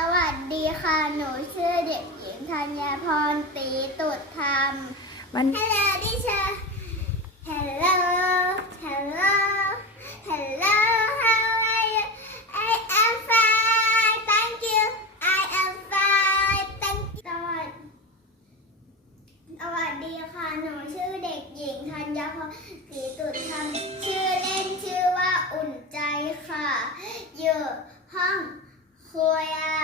สวัสดีค่ะ หนูชื่อเด็กหญิงธัญพรตีตุดธรรม วัน Hello teacher Hello Hello Hello How are you I am fine Thank you I am fine Thank you สวัสดีสวัสดีค่ะ หนูชื่อเด็กหญิงธัญพรตีตุดธรรม ชื่อเล่นชื่อว่าอุ่นใจค่ะ อยู่ห้อง ครัวยา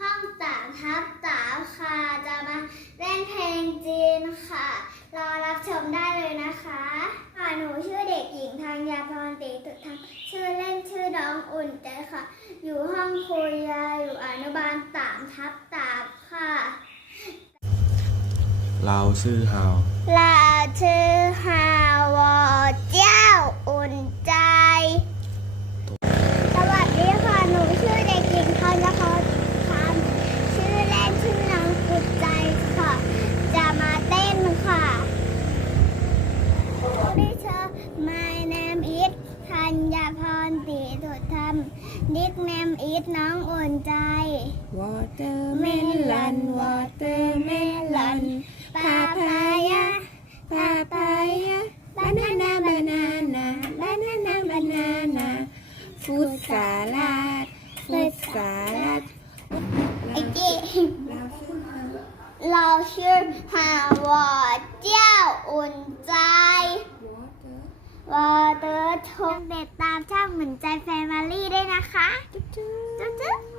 ห้องสามทับสามค่ะ จะมาเล่นเพลงจีนค่ะ รอรับชมได้เลยนะคะค่ะหนูชื่อเด็กหญิงทางยาพรตีตุทังชื่อเล่นชื่อน้องอุ่นใจค่ะ อยู่ห้องครัวยาอยู่อนุบาลสามทับสามค่ะ เราชื่อฮาวลาชื่อฮาวอเจ้าอุ่นใจ สวัสดีค่ะ หนูชื่อเด็กหญิงธัญพรคำชื่อเล่นชื่อน้องกุดใจค่ะ จะมาเต้นค่ะ ดิเชอ My name is ธัญพรตีสุธรรม Nick name is น้องอุ่นใจวอเตอร์เมลอนวอเตอร์เมลอนปาพายาปาพายาบานานาบานานาบานานาบานานาฟูดสาลัดฟูดสาลัดไอ้เจ๊เราชื่อฮาวเราชื่อฮาวอเจ้าอุ่นใจ วอเตอร์วอเตอร์ทงเด็ดตามช่างเหมือนใจแฟมิลี่ด้วยนะคะ จุ๊บจุ๊บจุ๊บจุ๊บ